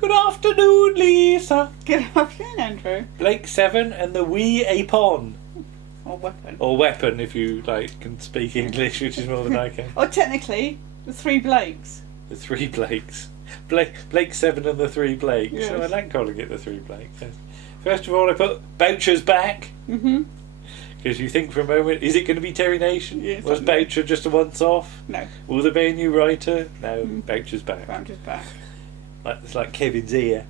Good afternoon, Lisa. Good afternoon, Andrew. Blake 7 and the wee apon. Or weapon. Or weapon, if you can speak English, which is more than I can. Or technically, the three Blakes. The three Blakes. Blake 7 and the three Blakes. Yes. So I like calling it the three Blakes. Yes. First of all, I put Boucher's back. Mm-hmm. Because you think for a moment, is it going to be Terry Nation? Yes, Was Boucher just a once-off? No. Will there be a new writer? No, Boucher's back. Boucher's back. It's like Kevin's ear,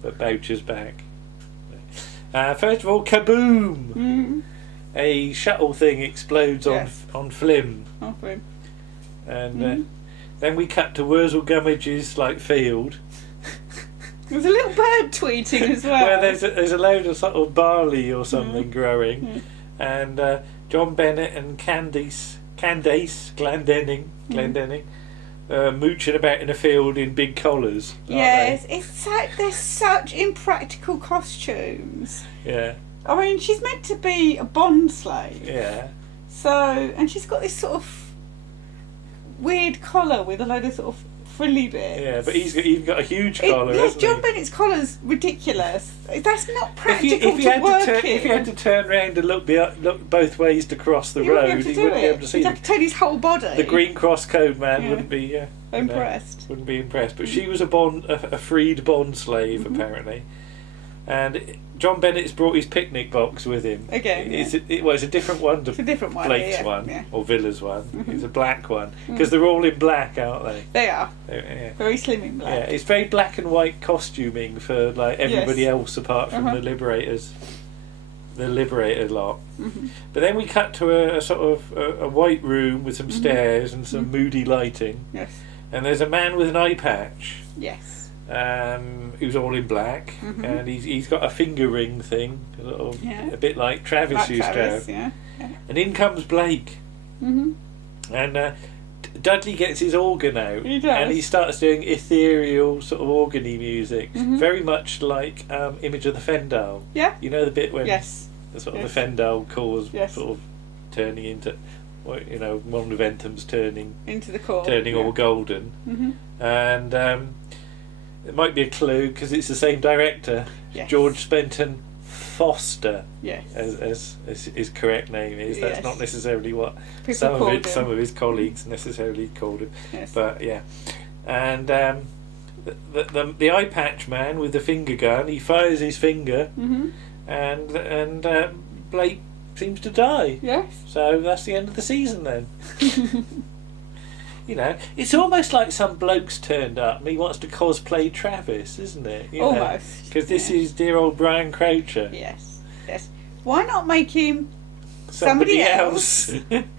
but Boucher's back. First of all, kaboom! Mm-hmm. A shuttle thing explodes Yes. on Flim. Oh, Flim. And then we cut to Wurzel Gummidge's field. There's a little bird tweeting as well. Where there's a load of sort of barley or something growing. And John Bennett and Candace Glendenning, mooching about in a field in big collars. Yes, they're such impractical costumes. Yeah. I mean, she's meant to be a bond slave. Yeah. So, and she's got this sort of weird collar with a load of sort of frilly bits. Yeah, but he's got a huge collar, yes, hasn't John he? Bennett's collar's ridiculous. That's not practical if you to work in. If you had to turn around and look both ways to cross the You wouldn't road, be he wouldn't be able to see You'd have to turn his whole body. the Green Cross Code man. Wouldn't be impressed. Wouldn't be impressed. But she was a freed bond slave apparently, and John Bennett's brought his picnic box with him. Again, it's a different one to It's a different one. Blake's one or Villa's one. It's a black one because they're all in black, aren't they? They are. Yeah. Very slim in black. Yeah, it's very black and white costuming for everybody else apart from the Liberators, the Liberator lot. But then we cut to a sort of a white room with some stairs and some moody lighting. Yes. And there's a man with an eye patch. Yes. Who's all in black, and he's got a finger ring thing, a bit like Travis used to have. Yeah. And in comes Blake, and Dudley gets his organ out, He does. and he starts doing ethereal sort of organy music, very much like Image of the Fendal. Yeah. You know the bit when the sort of the Fendal cores sort of turning into, one of Entham's turning into the core, all golden, and it might be a clue because it's the same director, George Spenton-Foster, as his correct name is. That's not necessarily what some of his colleagues necessarily called him. Yes. But yeah, and the eye patch man with the finger gun, he fires his finger, and Blake seems to die. Yes. So that's the end of the season then. It's almost like some bloke's turned up and he wants to cosplay Travis, isn't it? Almost. Because this is dear old Brian Croucher. Yes. Yes. Why not make him somebody else?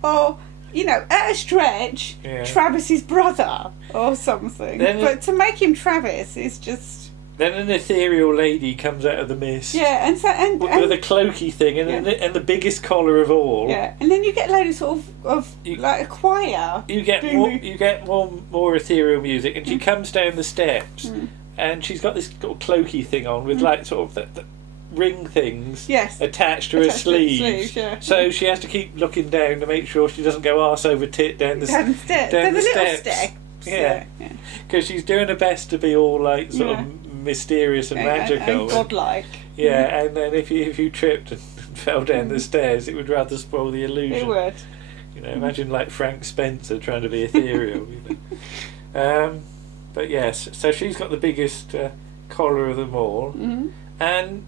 Or, at a stretch, Travis's brother or something. But to make him Travis is just... Then an ethereal lady comes out of the mist. Yeah, and with a cloaky thing and the biggest collar of all. Yeah, and then you get a load of sort of like a choir. You get more ethereal music, and she comes down the steps, and she's got this little cloaky thing on with sort of the ring things attached to her sleeves. So she has to keep looking down to make sure she doesn't go arse over tit down the steps. Yeah, because she's doing her best to be all sort of mysterious and magical and godlike. Yeah, and then if you tripped and fell down the stairs, it would rather spoil the illusion. It would. Imagine Frank Spencer trying to be ethereal. But yes, so she's got the biggest collar of them all, and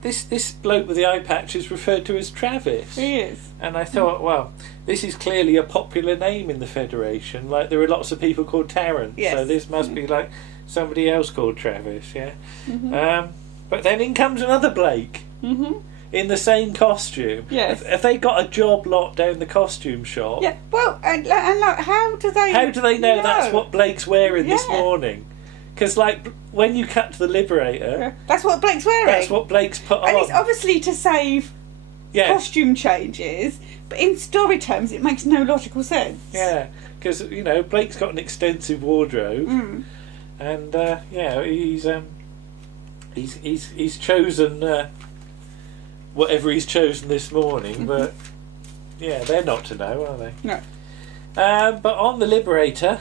this bloke with the eye patch is referred to as Travis. He is. And I thought, well, this is clearly a popular name in the Federation. There are lots of people called Terrence, so this must be somebody else called Travis, but then in comes another Blake in the same costume. Yes. Have they got a job lot down the costume shop? Yeah. Well, and how do they? How do they know that's what Blake's wearing this morning? Because when you cut to the Liberator, that's what Blake's wearing. That's what Blake's put on. And it's obviously to save costume changes, but in story terms, it makes no logical sense. Yeah, because Blake's got an extensive wardrobe. And he's chosen whatever he's chosen this morning, but they're not to know, are they? No. But on the Liberator,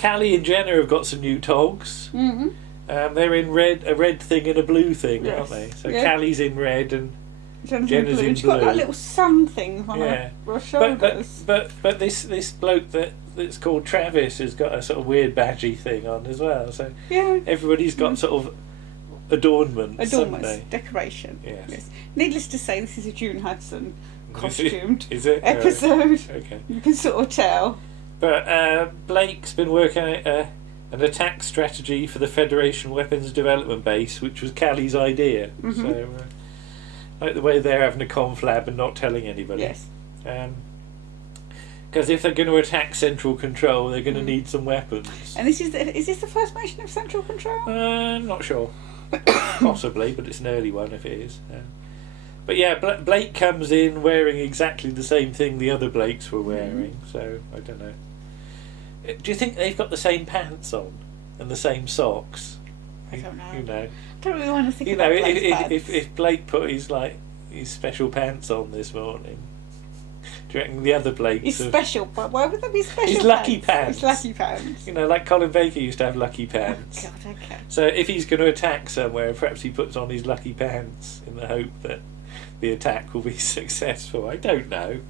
Callie and Jenna have got some new togs. Mm-hmm. They're in a red thing and a blue thing, aren't they? So Callie's in red and Jenna's in blue. She's got that little sun thing on her shoulders. But this bloke that's called Travis has got a sort of weird badgy thing on as well. So everybody's got sort of adornments, decoration. Yes. Needless to say, this is a June Hudson costumed is it? episode. Okay. You can sort of tell. But Blake's been working at an attack strategy for the Federation Weapons Development Base, which was Callie's idea. Mm-hmm. So, like the way they're having a conflab and not telling anybody. Yes. Because if they're going to attack Central Control, they're going to need some weapons. And is this the first mention of Central Control? I'm not sure. Possibly, but it's an early one if it is. But yeah, Blake comes in wearing exactly the same thing the other Blakes were wearing, so I don't know. Do you think they've got the same pants on and the same socks? I don't know. You know, I don't really want to think about Blake's pants. If Blake put his special pants on this morning, do you reckon the other Blakes? His special, but why would they be special? His lucky pants. His lucky pants. You know, like Colin Baker used to have lucky pants. Oh God, okay. So if he's going to attack somewhere, perhaps he puts on his lucky pants in the hope that the attack will be successful. I don't know.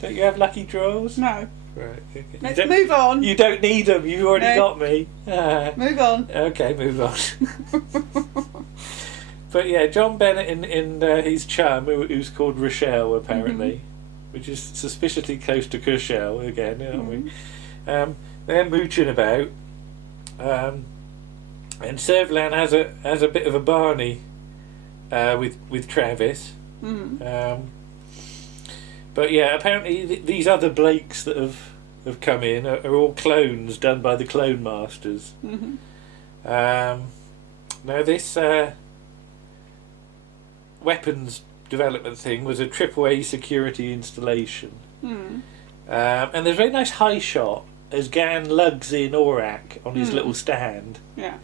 Don't you have lucky drawers? No. Right. Okay. Let's move on. You don't need them. You've already got me. Move on. Okay, move on. But yeah, John Bennett and his chum, who's called Rochelle, apparently, which is suspiciously close to Cushelle again, aren't we? They're mooching about, and Servalan has a bit of a Barney with Travis. But yeah, apparently these other Blakes that have come in are all clones done by the Clone Masters. Now this weapons development thing was a AAA security installation. And there's a very nice high shot as Gan lugs in Aurak on his little stand. Yeah.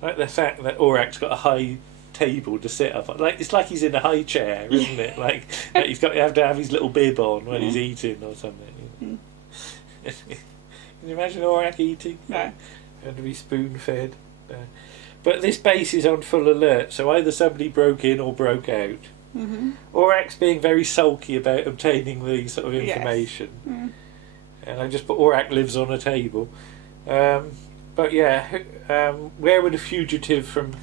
Like the fact that Aurak's got a high table to sit up on. It's like he's in a high chair, isn't it? Like he's got to have his little bib on when he's eating or something. Can you imagine Aurak eating? No. Had to be spoon fed. But this base is on full alert, so either somebody broke in or broke out. Aurak's being very sulky about obtaining the sort of information. And I just put Aurak lives on a table. But yeah, where would a fugitive from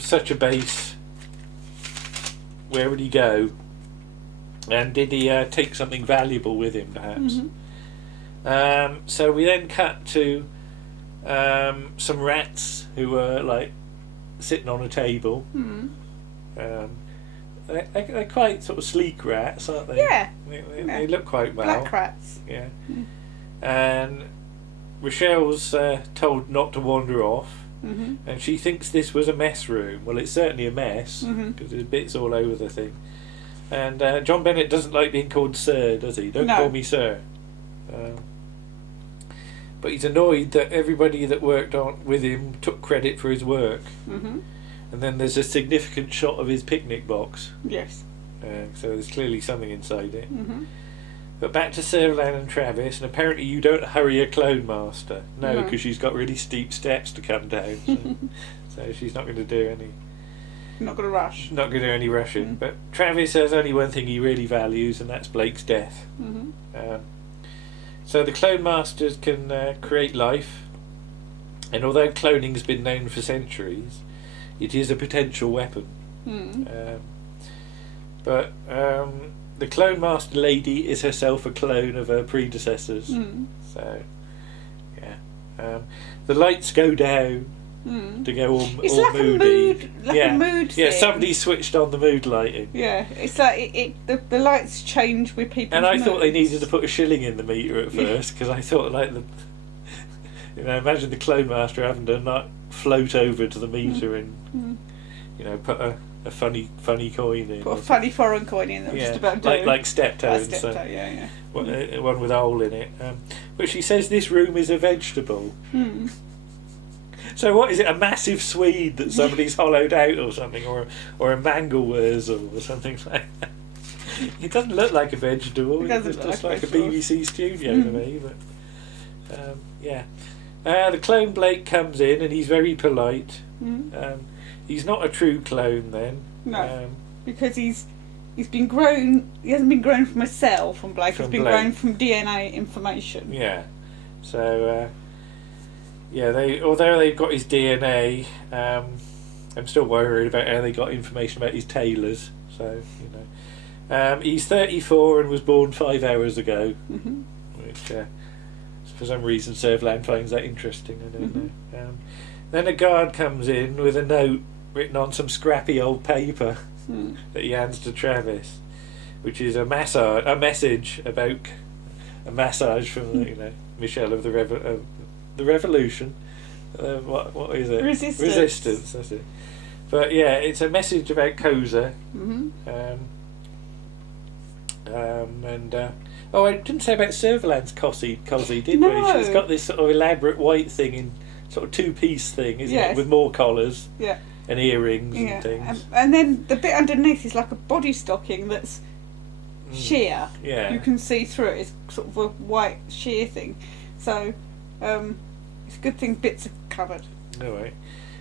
such a base, where would he go? And did he take something valuable with him, perhaps? So we then cut to some rats who were sitting on a table. They're quite sort of sleek rats, aren't they? Yeah. They look quite well. Black rats. Yeah. And Rochelle's told not to wander off. And she thinks this was a mess room. Well, it's certainly a mess because there's bits all over the thing. And John Bennett doesn't like being called sir, does he? Don't call me sir. But he's annoyed that everybody that worked on with him took credit for his work. And then there's a significant shot of his picnic box. Yes. So there's clearly something inside it. But back to Servalan and Travis, and apparently you don't hurry a clone master. No, because she's got really steep steps to come down. So she's not going to do any... Not going to rush. Not going to do any rushing. But Travis has only one thing he really values, and that's Blake's death. So the clone masters can create life, and although cloning's been known for centuries, it is a potential weapon. But the clone master lady is herself a clone of her predecessors. So yeah, the lights go down to go all like moody. A mood thing. Yeah, somebody switched on the mood lighting. Yeah, it's like the lights change with people. And I thought they needed to put a shilling in the meter at first, because I thought imagine the clone master having to not float over to the meter and put a funny coin in. Put a funny foreign coin in. That was just about doing. Like Steptoe. One with a hole in it. But she says this room is a vegetable. So what is it? A massive Swede that somebody's hollowed out or something, or a Mangelwurzel or something like that. It doesn't look like a vegetable. It looks like a BBC studio to me. The clone Blake comes in and he's very polite. Mm. He's not a true clone then. No, because he's been grown. He hasn't been grown from a cell from Blake. He's been grown from DNA information. Yeah. So although they've got his DNA, I'm still worried about how they got information about his tailors. So he's 34 and was born 5 hours ago, which for some reason Servalan finds that interesting. I don't know. Then a guard comes in with a note written on some scrappy old paper that he hands to Travis, which is a message about a massage from Michelle of the Revolution. What is it? Resistance. That's it. But yeah, it's a message about Koza. I didn't say about Servalan's cosy, did we? She's got this sort of elaborate white thing in sort of two-piece thing, isn't it? With more collars and earrings and things. And then the bit underneath is like a body stocking that's sheer. Yeah. You can see through it. It's sort of a white sheer thing. So it's a good thing bits are covered. All right.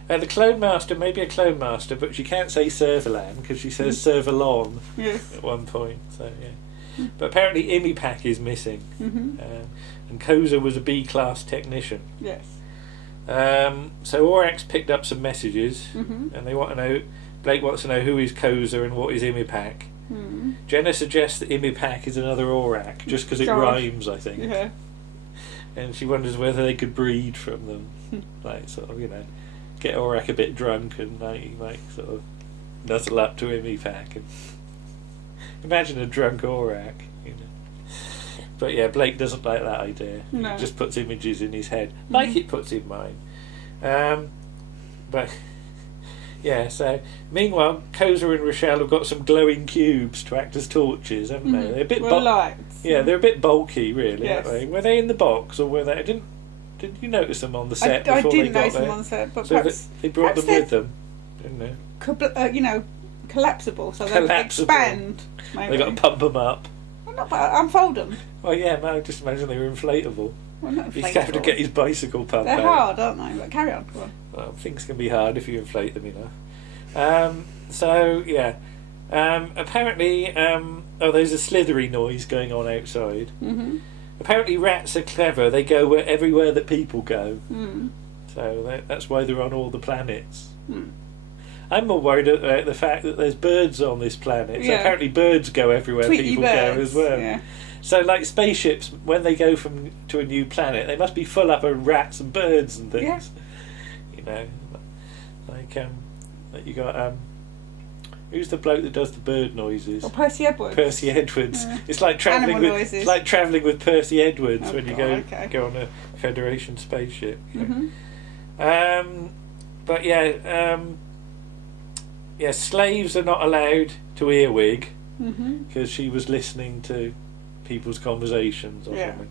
The Clone Master may be a Clone Master, but she can't say Servalan because she says Servalan at one point. So yeah. But apparently Imipak is missing, and Koza was a B-class technician. Yes. So Aurak's picked up some messages, and they want to know. Blake wants to know who is Koza and what is Imipak. Jenna suggests that Imipak is another Aurak, just because it rhymes, I think. Yeah. And she wonders whether they could breed from them, like sort of get Aurak a bit drunk and he might sort of nuzzle up to Imipak and imagine a drunk Aurak. But yeah, Blake doesn't like that idea. No. He just puts images in his head, like it puts in mine. But yeah, so meanwhile, Koza and Rochelle have got some glowing cubes to act as torches, haven't they? They're a bit lights. Yeah, they're a bit bulky, really, yes. aren't they? Were they in the box or were they? Did you notice them on the set before I they didn't got notice there? them on the set, but so perhaps they brought them with them, didn't they? Collapsible, so they expand. Maybe. They got to pump them up. Well, not unfold them. Well, yeah, I just imagine they were inflatable. Well, not inflatable. He's have to get his bicycle pump They're out. hard, aren't they? But carry on. Go on. Well, things can be hard if you inflate them enough. So yeah, apparently, there's a slithery noise going on outside. Apparently, rats are clever. They go everywhere that people go. So that's why they're on all the planets. I'm more worried about the fact that there's birds on this planet. So apparently birds go everywhere people go as well. Yeah. So like spaceships, when they go to a new planet, they must be full up of rats and birds and things. Yeah. Like you got who's the bloke that does the bird noises? Oh, Percy Edwards. Percy Edwards. It's like travelling with Percy Edwards when you go on a Federation spaceship. But slaves are not allowed to earwig because she was listening to people's conversations or something.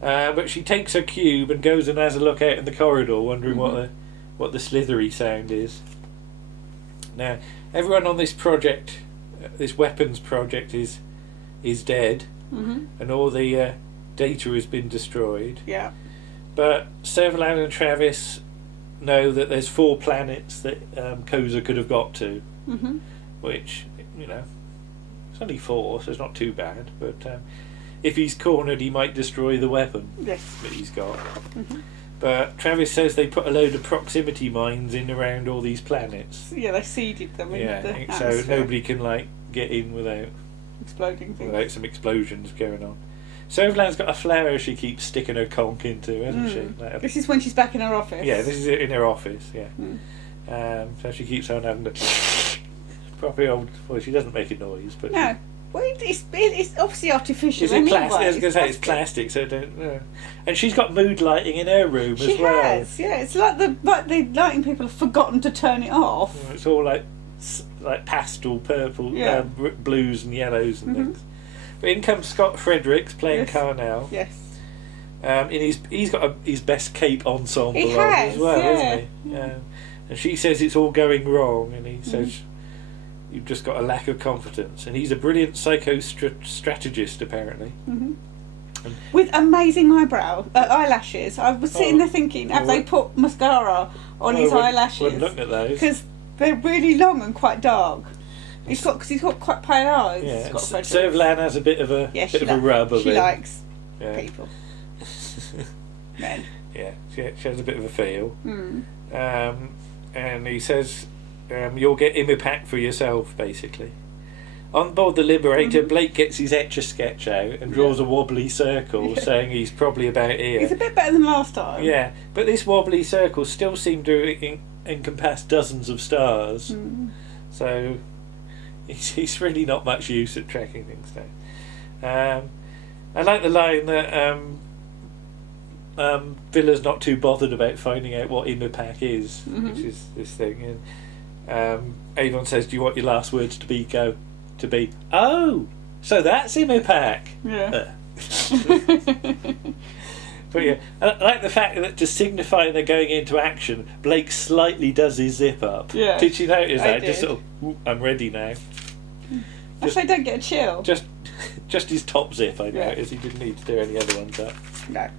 But she takes her cube and goes and has a look out in the corridor, wondering what the slithery sound is. Now, everyone on this project, this weapons project, is dead, and all the data has been destroyed. Yeah. But Servalan and Travis know that there's 4 planets that Koza could have got to, which it's only 4, so it's not too bad. But if he's cornered, he might destroy the weapon that he's got. But Travis says they put a load of proximity mines in around all these planets. Yeah, they seeded them in the atmosphere. So nobody can get in without exploding things. Without some explosions going on. Servalan's got a flare she keeps sticking her conch into, hasn't she? This is when she's back in her office. Yeah, this is in her office, so she keeps on having the proper old... Well, she doesn't make a noise, but... No. Well, it's obviously artificial. Is it plastic? I was going to say it's plastic, so don't... And she's got mood lighting in her room as well. She has, yeah. It's like the lighting people have forgotten to turn it off. It's all like pastel purple, blues and yellows and things. But in comes Scott Fredericks playing Carnell. Yes. He's got his best cape ensemble on as well, hasn't he? And she says it's all going wrong, and he says you've just got a lack of confidence. And he's a brilliant psycho-strategist, apparently. with amazing eyelashes. I was sitting there thinking, have they put mascara on his eyelashes? Wouldn't look at those because they're really long and quite dark. He's got quite pale eyes. Yeah, Servalan has a bit of a rub of it. She likes people. Men. Yeah, she has a bit of a feel. And he says, you'll get Imipac for yourself, basically. On board the Liberator, Blake gets his Etch-a-Sketch out and draws a wobbly circle, saying he's probably about here. He's a bit better than last time. Yeah, but this wobbly circle still seemed to encompass dozens of stars. So he's really not much use at tracking things down. I like the line that Villa's not too bothered about finding out what Imipac is, which is this thing. And Avon says, "Do you want your last words to be oh, so that's Imipac?" Yeah. But yeah, I like the fact that to signify they're going into action, Blake slightly does his zip up. Yeah. Did you notice that? I Just did. sort of, I'm ready now. I don't get a chill. Just his top zip, I noticed. He didn't need to do any other ones up. No. I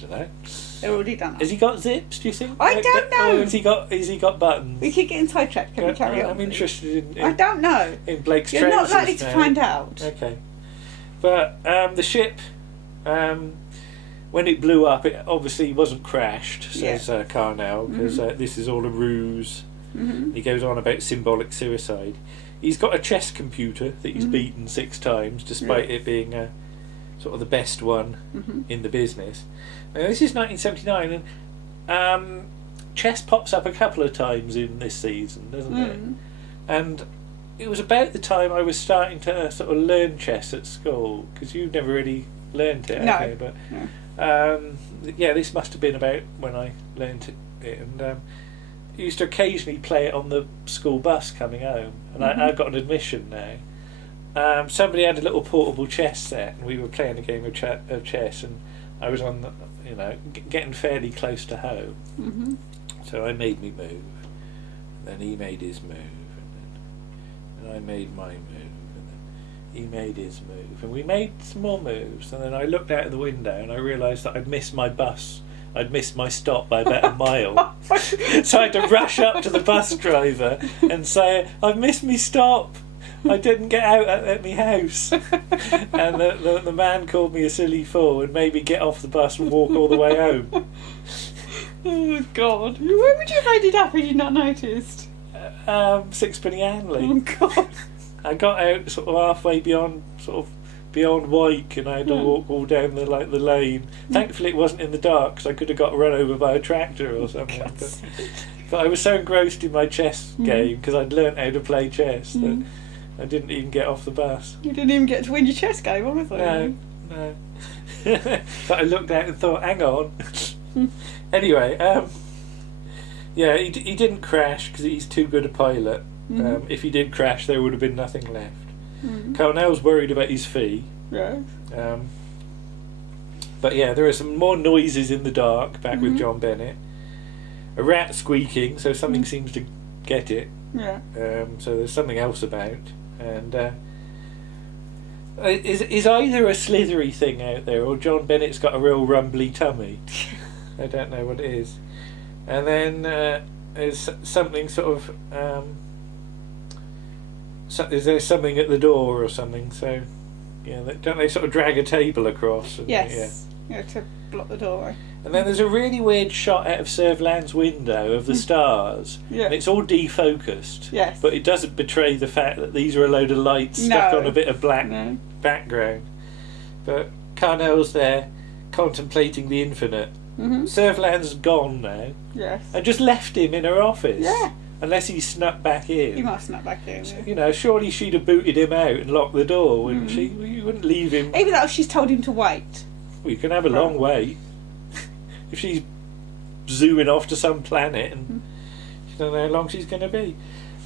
don't know. They're already done. Has he got zips, do you think? I don't know. Or has he got buttons? We keep getting sidetracked. Can we carry on? I'm interested in I don't know. In Blake's You're not trousers likely to now. find out. Okay. But the ship, when it blew up, it obviously wasn't crashed, says Carnell, because this is all a ruse. He goes on about symbolic suicide. He's got a chess computer that he's beaten 6 times, despite it being sort of the best one in the business. Now, this is 1979, and chess pops up a couple of times in this season, doesn't it? And it was about the time I was starting to sort of learn chess at school, because you never really learned it. No. Okay, but this must have been about when I learned it, and I used to occasionally play it on the school bus coming home, and I got an admission now. Somebody had a little portable chess set, and we were playing a game of chess, and I was on the, getting fairly close to home. So I made me move, and then he made his move, and I made my move, and then he made his move, and we made some more moves, and then I looked out of the window and I realised that I'd missed my bus. I'd missed my stop by about a mile. So I had to rush up to the bus driver and say, "I've missed me stop. I didn't get out at my house." And the man called me a silly fool and made me get off the bus and walk all the way home. Oh God! Where would you have ended up if you'd not noticed? Sixpenny Hanley. Oh God! I got out sort of halfway beyond Wyke, and I had to walk all down the lane. Thankfully, it wasn't in the dark, because I could have got run over by a tractor or something. But I was so engrossed in my chess game, because I'd learnt how to play chess, that I didn't even get off the bus. You didn't even get to win your chess game, honestly. No. But I looked out and thought, hang on. Anyway, he didn't crash because he's too good a pilot. If he did crash, there would have been nothing left. Carnell's worried about his fee. Yeah. But yeah, there are some more noises in the dark back with John Bennett. A rat squeaking, so something seems to get it. Yeah. So there's something else about. And is either a slithery thing out there, or John Bennett's got a real rumbly tummy. I don't know what it is. And then there's something sort of... is there something at the door or something? So, don't they sort of drag a table across? And, yes. Yeah, to block the door. And then there's a really weird shot out of Servalan's window of the stars. Yeah. And it's all defocused. Yes. But it doesn't betray the fact that these are a load of lights stuck on a bit of black background. But Carnell's there contemplating the infinite. Servalan's gone now. Yes. And just left him in her office. Yeah. Unless he snuck back in. He must snuck back in. Surely she'd have booted him out and locked the door, wouldn't she? You wouldn't leave him. Even though she's told him to wait. Well, you can have a long wait. If she's zooming off to some planet and she doesn't know how long she's going to be.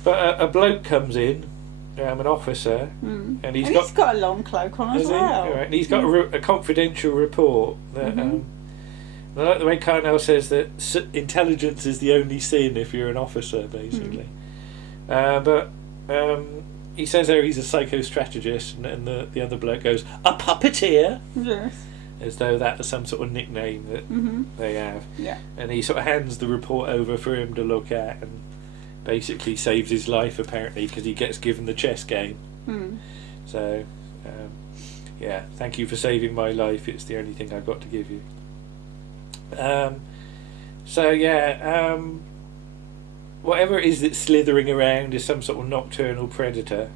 But a bloke comes in, an officer, and he's got a long cloak on as well. Right. And he's got a confidential report that... I like the way Carnell says that intelligence is the only sin if you're an officer, basically. But he says he's a psychostrategist, and the other bloke goes, a puppeteer? Yes. As though that was some sort of nickname that they have. Yeah. And he sort of hands the report over for him to look at, and basically saves his life, apparently, because he gets given the chess game. So, thank you for saving my life. It's the only thing I've got to give you. Whatever it is that's slithering around is some sort of nocturnal predator.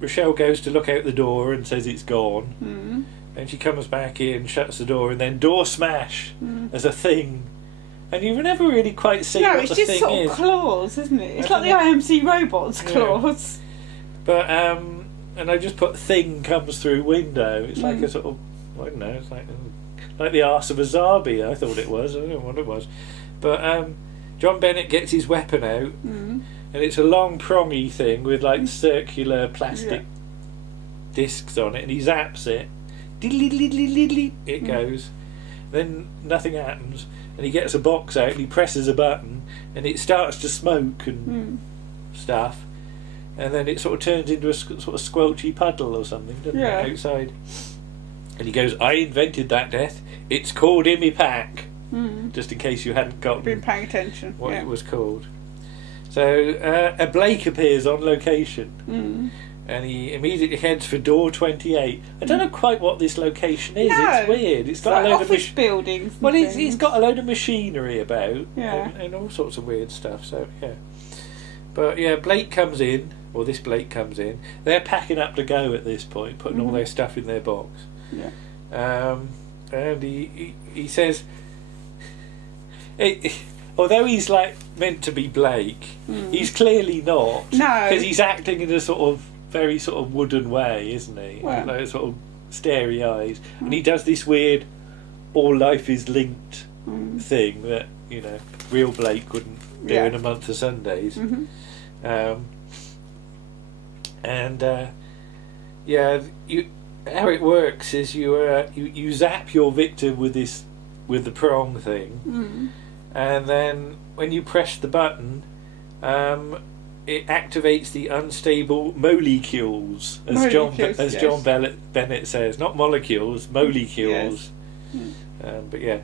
Rochelle goes to look out the door and says it's gone. And she comes back in, shuts the door, and then door smash as a thing. And you never really quite see what the thing is. No, it's just sort of claws, isn't it? It's like the IMC robots' claws. But, and I just put thing comes through window. It's like a sort of, I don't know, it's like the arse of a Zarbi, I thought it was. I don't know what it was. But John Bennett gets his weapon out, and it's a long prongy thing with like circular plastic discs on it, and he zaps it. It goes. Then nothing happens, and he gets a box out and he presses a button, and it starts to smoke and stuff, and then it sort of turns into a sort of squelchy puddle or something, doesn't it, outside? And he goes, I invented that death. It's called Imipack. Just in case you hadn't been paying attention what it was called. So a Blake appears on location, and he immediately heads for door 28. I don't know quite what this location is. No. It's weird. It's got like a load office buildings. Well, he's got a load of machinery about, Yeah. and all sorts of weird stuff. So yeah, but yeah, Blake comes in, or this Blake comes in. They're packing up to go at this point, putting all their stuff in their box. Yeah. And he says, although he's like meant to be Blake, he's clearly not. No, because he's acting in a sort of very sort of wooden way, isn't he? Well. Like sort of starey eyes, and he does this weird all life is linked thing that real Blake wouldn't do in a month of Sundays. How it works is you zap your victim with the prong thing, and then when you press the button, it activates the unstable molecules, as John Bennett says, not molecules, molecules. But yeah,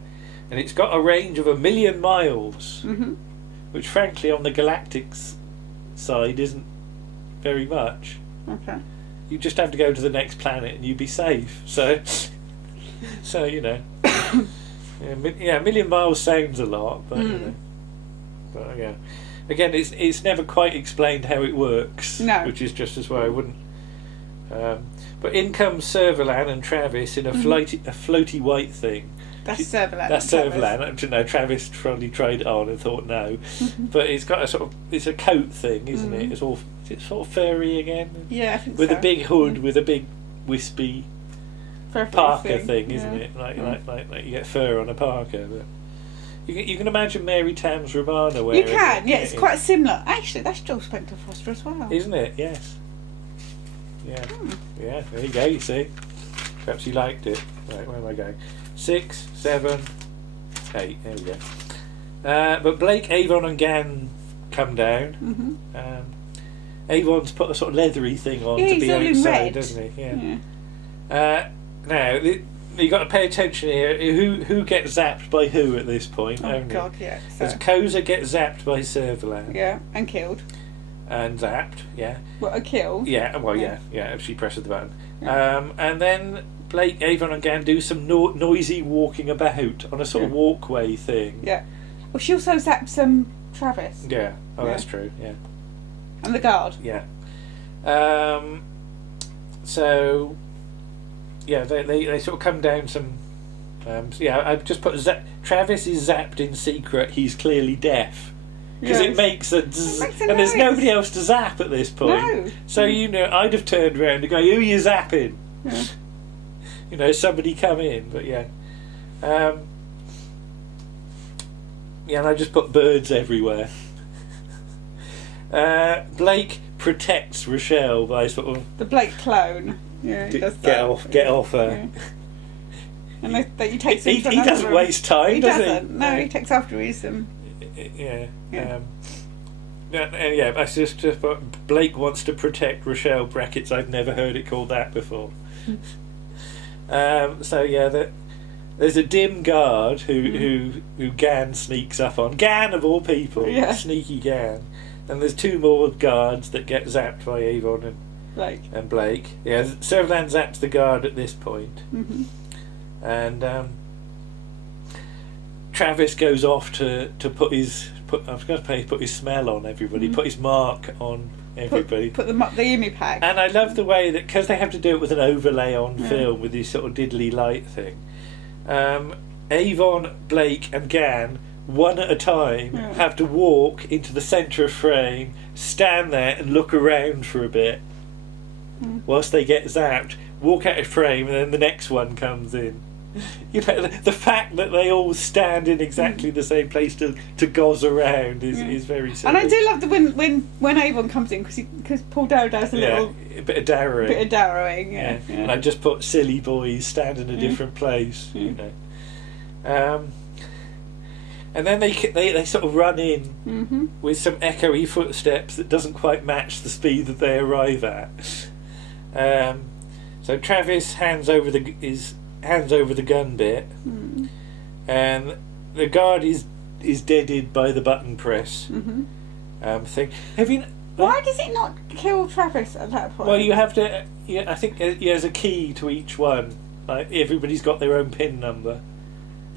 and it's got a range of 1 million miles, which frankly on the galactic side isn't very much. Okay. You just have to go to the next planet and you'd be safe. So 1 million miles sounds a lot, but but yeah. Again, it's never quite explained how it works, which is just as why I wouldn't. But in comes Servalan and Travis in a floaty white thing. That's Servalan. That's Servalan. I don't know. Travis probably tried it on and thought no, but it's got it's a coat thing, isn't it? Is it sort of furry again? Yeah, I think with so. a big hood, with a big wispy parka thing, isn't it? Like you get fur on a parka. But you can imagine Mary Tams Romana wearing it. You can, it's quite similar. Actually, that's Joel Spenton-Foster as well. Isn't it? Yes. Yeah. Yeah, there you go, you see. Perhaps he liked it. Right, where am I going? 6, 7, 8. There we go. But Blake, Avon and Gann come down. Avon's put a sort of leathery thing on to be outside, doesn't he? Yeah. Now, you got to pay attention here. Who gets zapped by who at this point? Oh God, yeah. As Koza gets zapped by Servalan. Yeah, and killed. And zapped, yeah. What, a kill? Yeah, well, yeah, if she presses the button. Yeah. And then Blake, Avon and Gann do some noisy walking about on a sort of walkway thing. Yeah. Well, she also zaps Travis. Yeah. Oh, that's true, yeah. And the guard. Yeah. So, yeah, they sort of come down some... I've just put... Travis is zapped in secret. He's clearly deaf. Because it makes a zzz, and there's nobody else to zap at this point. No. So, I'd have turned around and go, who are you zapping? Yeah. Somebody come in, but yeah. And I just put birds everywhere. Blake protects Rochelle by sort of... The Blake clone. Yeah, he does that. Get off her. Yeah. And he takes him to he doesn't room. waste time, he does doesn't. he? No, he takes after his... Yeah. Yeah, I just Blake wants to protect Rochelle. Brackets. I've never heard it called that before. So yeah, there's a dim guard who Gan sneaks up on. Gan of all people, sneaky Gan. And there's two more guards that get zapped by Avon and Blake. Yeah, Servalan zaps the guard at this point. And Travis goes off to put his smell on everybody, put his mark on everybody. Put the imipack. And I love the way that, because they have to do it with an overlay on film with this sort of diddly light thing, Avon, Blake and Gan, one at a time, have to walk into the centre of frame, stand there and look around for a bit whilst they get zapped, walk out of frame, and then the next one comes in. You know, the fact that they all stand in exactly the same place to gozz around is very silly. And I do love when Avon comes in, because Paul Darrow does a bit of darrowing. Yeah. And I just put silly boys stand in a different place, you know. And then they sort of run in with some echoey footsteps that doesn't quite match the speed that they arrive at. So Travis hands over the gun bit, and the guard is deaded by the button press thing. Why does it not kill Travis at that point? Well, you have to. I think there's a key to each one. Like, everybody's got their own PIN number.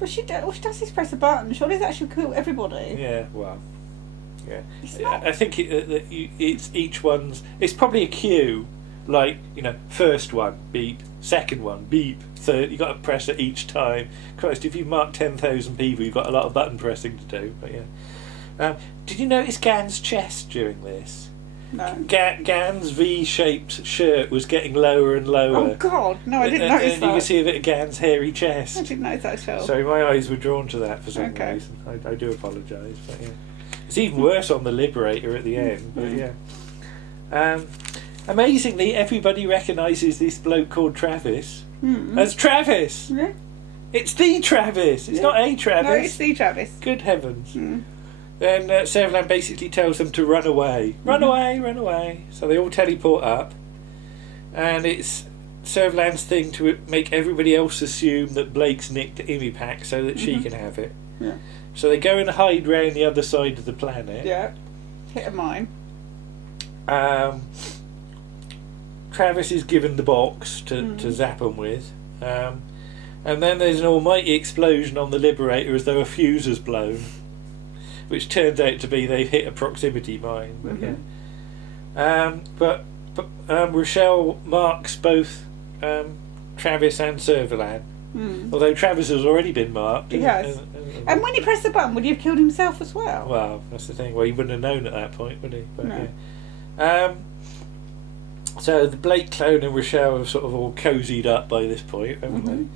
But all she does is press a button. Surely that should kill everybody. Yeah, well, yeah. I think it's each one's. It's probably a queue. Like, you know, first one, beep. Second one, beep. Third, you got to press it each time. Christ, if you mark 10,000 people, you've got a lot of button pressing to do. But yeah. Did you notice Gan's chest during this? No. Gan's V-shaped shirt was getting lower and lower. Oh God, no, I didn't notice that. You can see a bit of Gan's hairy chest. I didn't notice that at all. So my eyes were drawn to that for some reason. I do apologise, but yeah. It's even worse on the Liberator at the end, but yeah. Amazingly, everybody recognises this bloke called Travis as Travis. Yeah. It's the Travis. It's not a Travis. No, it's the Travis. Good heavens. Then Servalan basically tells them to run away. Run away. So they all teleport up. And it's Servalan's thing to make everybody else assume that Blake's nicked Imipack so that she can have it. Yeah. So they go and hide round the other side of the planet. Yeah. Hit a mine. Travis is given the box to zap them with. And then there's an almighty explosion on the Liberator as though a fuse has blown, which turns out to be they've hit a proximity mine. But Rochelle marks both Travis and Servalan. Although Travis has already been marked. He has. And when he pressed the button, would he have killed himself as well? Well, that's the thing. Well, he wouldn't have known at that point, would he? But, no. Yeah. So the Blake clone and Rochelle have sort of all cozied up by this point, haven't they?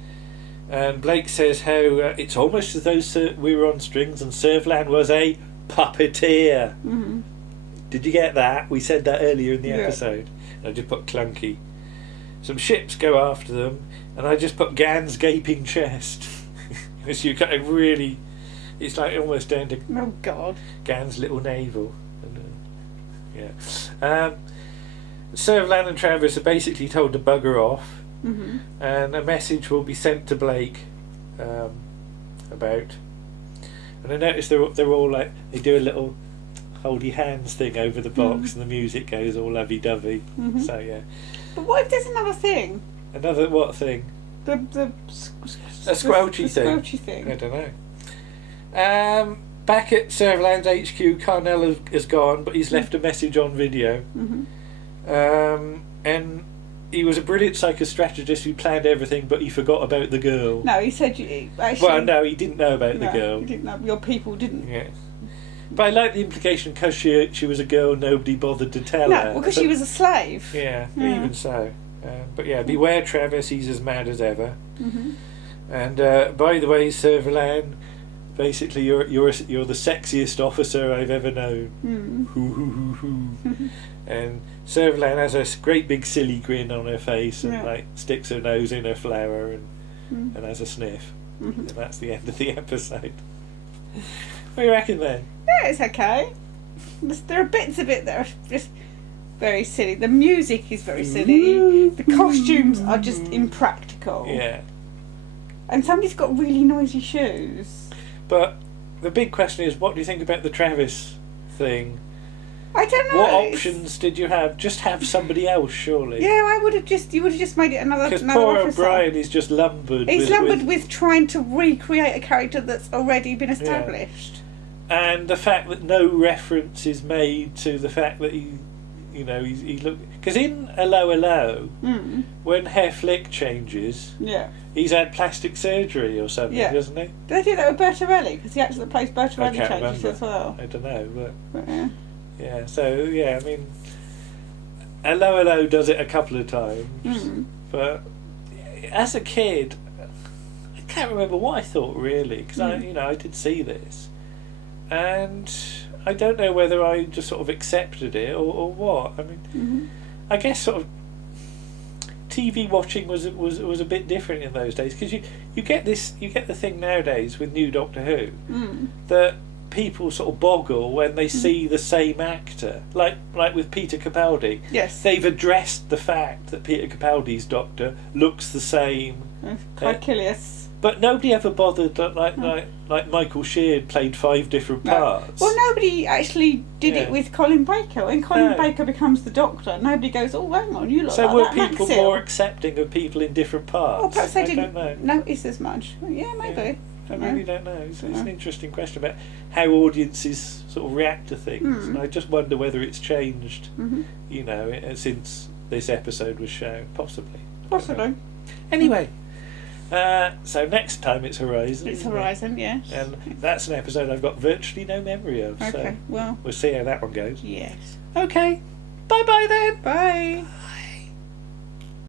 And Blake says how it's almost as though we were on strings and Servalan was a puppeteer. Did you get that? We said that earlier in the episode. And I just put clunky. Some ships go after them, and I just put Gan's gaping chest. Because you kind of really, it's like almost down to Gan's little navel. And, Servalan and Travis are basically told to bugger off, and a message will be sent to Blake about. And I noticed they're all like, they do a little holdy hands thing over the box, and the music goes all lovey-dovey. So yeah. But what if there's another thing? Another what thing? A squelchy thing. Squelchy thing. I don't know. Back at Servalan's HQ, Carnell has gone, but he's left a message on video. And he was a brilliant psychostrategist who planned everything, but he forgot about the girl. No, he said actually. Well, no, he didn't know about the girl. He didn't know. Your people didn't. Yeah. But I like the implication because she was a girl, nobody bothered to tell her. No, because she was a slave. Yeah, even so. But yeah, beware Travis, he's as mad as ever. And by the way, Servalan, basically you're the sexiest officer I've ever known. And Servalan has a great big silly grin on her face and like sticks her nose in her flower and has a sniff. And that's the end of the episode. What do you reckon then? Yeah, it's okay. There are bits of it that are just very silly. The music is very silly. The costumes are just impractical. Yeah. And somebody's got really noisy shoes. But the big question is, what do you think about the Travis thing? I don't know. What options did you have? Just have somebody else, surely. Yeah, you would have just made it another officer. Because poor O'Brien is just lumbered. He's lumbered with trying to recreate a character that's already been established. Yeah. And the fact that no reference is made to the fact that he looked... Because in Hello, Hello, when Herr Flick changes, he's had plastic surgery or something, doesn't he? Did they do that with Bertorelli? Because the actor that plays Bertorelli changes remember. as well. I don't know, but yeah. Yeah, so, I mean, Hello, Hello does it a couple of times, but as a kid, I can't remember what I thought, really, because I did see this, and I don't know whether I just sort of accepted it or what. I mean, I guess sort of TV watching was a bit different in those days, because you get the thing nowadays with new Doctor Who that people sort of boggle when they see the same actor, like with Peter Capaldi. Yes, they've addressed the fact that Peter Capaldi's Doctor looks the same. Hercules. But nobody ever bothered that, like Michael Sheard played 5 different parts. Well, nobody actually did it with Colin Baker. When Colin Baker becomes the Doctor, nobody goes, "Oh, hang on, you look like that." So were people more accepting of people in different parts? Well, perhaps they didn't notice as much. Yeah, maybe. Yeah. I really don't know. It's an interesting question about how audiences sort of react to things. And I just wonder whether it's changed, since this episode was shown. Possibly. Anyway, so next time it's Horizon. It's Horizon, yes. And that's an episode I've got virtually no memory of. Okay, so we'll see how that one goes. Yes. Okay. Bye-bye then. Bye.